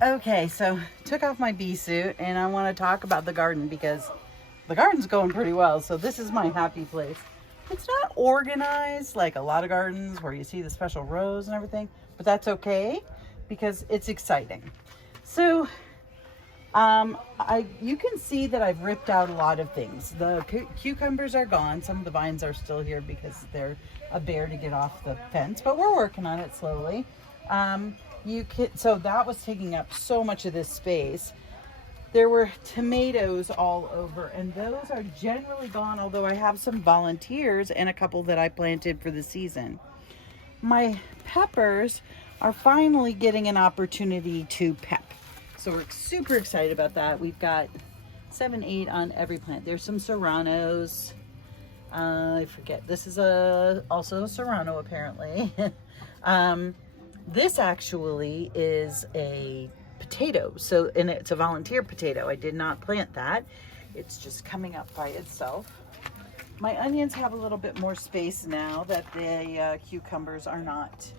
Okay, so took off my bee suit and I want to talk about the garden because the garden's going pretty well. So this is my happy place. It's not organized like a lot of gardens where you see the special rows and everything, but that's okay because it's exciting. So you can see that I've ripped out a lot of things. The cucumbers are gone. Some of the vines are still here because they're a bear to get off the fence, but we're working on it slowly. So that was taking up so much of this space. There were tomatoes all over, and those are generally gone, although I have some volunteers and a couple that I planted for the season. My peppers are finally getting an opportunity to pep. So we're super excited about that. We've got 7, 8 on every plant. There's some serranos. I forget. This is also a serrano apparently. This actually is a potato. And it's a volunteer potato. I did not plant that. It's just coming up by itself. My onions have a little bit more space now that the cucumbers are not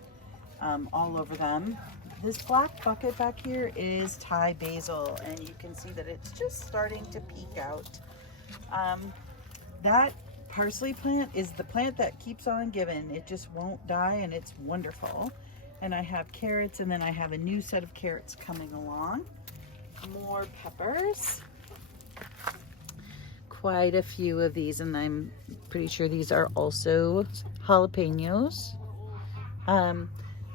all over them. This black bucket back here is Thai basil, and you can see that it's just starting to peek out. That parsley plant is the plant that keeps on giving. It just won't die, and it's wonderful. And I have carrots, and then I have a new set of carrots coming along. More peppers. Quite a few of these, and I'm pretty sure these are also jalapenos.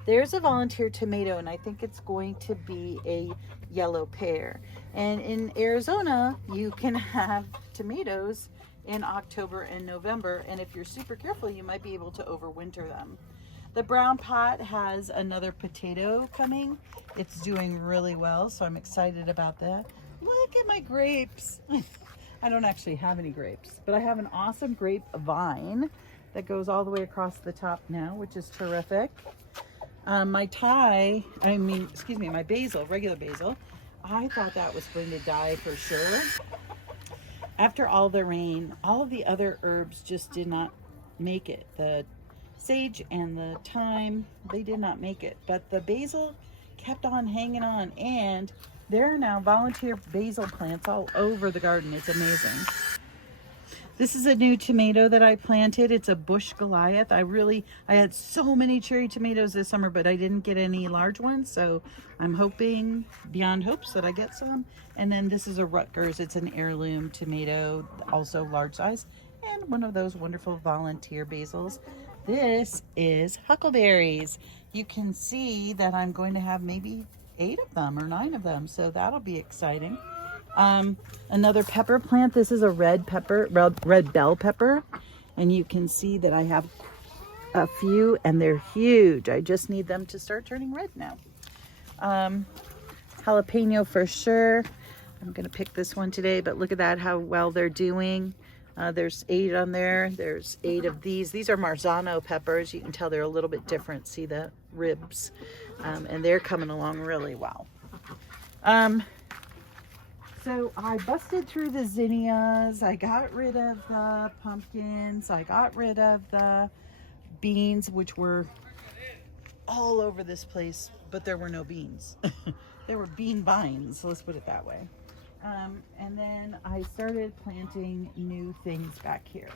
There's a volunteer tomato, and I think it's going to be a yellow pear. And in Arizona, you can have tomatoes in October and November, and if you're super careful, you might be able to overwinter them. The brown pot has another potato coming. It's doing really well, so I'm excited about that. Look at my grapes. I don't actually have any grapes, but I have an awesome grape vine that goes all the way across the top now, which is terrific. My basil, regular basil, I thought that was going to die for sure. After all the rain, all of the other herbs just did not make it. The sage and the thyme, they did not make it, but the basil kept on hanging on, and there are now volunteer basil plants all over the garden. It's amazing. This is a new tomato that I planted. It's a bush Goliath. I had so many cherry tomatoes this summer, but I didn't get any large ones, so I'm hoping beyond hopes that I get some. And then this is a Rutgers. It's an heirloom tomato, also large size, and one of those wonderful volunteer basils. This is huckleberries. You can see that I'm going to have maybe 8 of them or 9 of them, so that'll be exciting. Another pepper plant. This is a red bell pepper, and you can see that I have a few, and they're huge. I just need them to start turning red now. Jalapeno for sure. I'm gonna pick this one today, but look at that, how well they're doing. There's 8 on there. There's 8 of these. These are Marzano peppers. You can tell they're a little bit different. See the ribs, and they're coming along really well. So I busted through the zinnias. I got rid of the pumpkins. I got rid of the beans, which were all over this place, but there were no beans. There were bean vines, so let's put it that way. And then I started planting new things back here.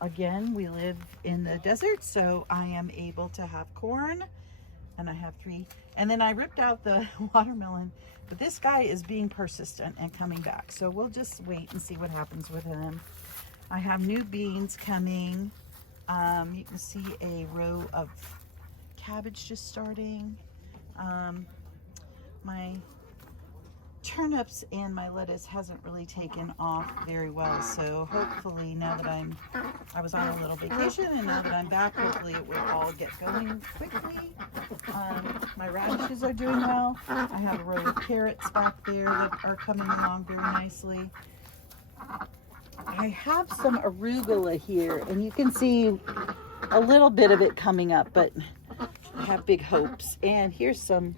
Again, we live in the desert, so I am able to have corn, and I have 3. And then I ripped out the watermelon, but this guy is being persistent and coming back. So we'll just wait and see what happens with him. I have new beans coming. You can see a row of cabbage just starting. My turnips and my lettuce hasn't really taken off very well, so hopefully now that I was on a little vacation, and now that I'm back, hopefully it will all get going quickly. My radishes are doing well. I have a row of carrots back there that are coming along very nicely. I have some arugula here, and you can see a little bit of it coming up, but I have big hopes. And here's some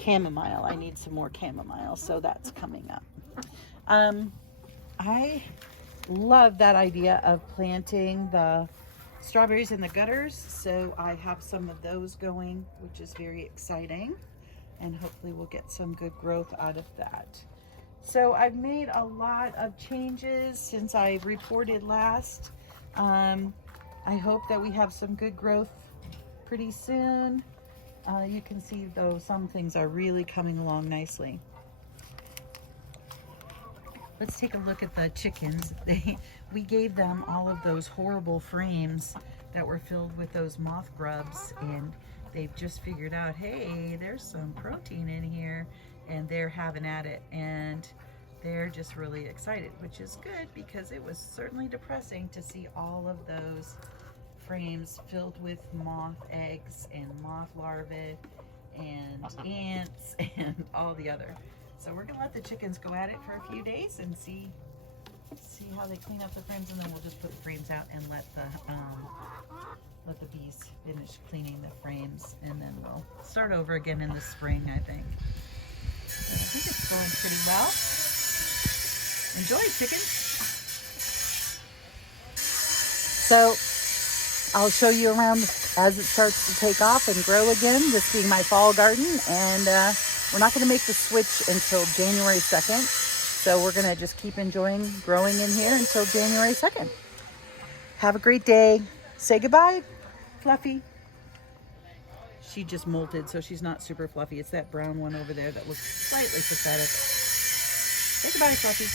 chamomile. I need some more chamomile, so that's coming up. I love that idea of planting the strawberries in the gutters, so I have some of those going, which is very exciting. and hopefully we'll get some good growth out of that. So I've made a lot of changes since I reported last. I hope that we have some good growth pretty soon. You can see though some things are really coming along nicely. Let's take a look at the chickens. We gave them all of those horrible frames that were filled with those moth grubs, and they've just figured out, hey, there's some protein in here, and they're having at it, and they're just really excited, which is good because it was certainly depressing to see all of those frames filled with moth eggs and moth larvae and ants and all the other. So we're gonna let the chickens go at it for a few days and see how they clean up the frames, and then we'll just put the frames out and let the bees finish cleaning the frames, and then we'll start over again in the spring, I think. So I think it's going pretty well. Enjoy, chickens. So I'll show you around as it starts to take off and grow again, this being my fall garden, and we're not going to make the switch until January 2nd, so we're going to just keep enjoying growing in here until January 2nd. Have a great day. Say goodbye, Fluffy. She just molted, so she's not super fluffy. It's that brown one over there that looks slightly pathetic. Say goodbye, Fluffy.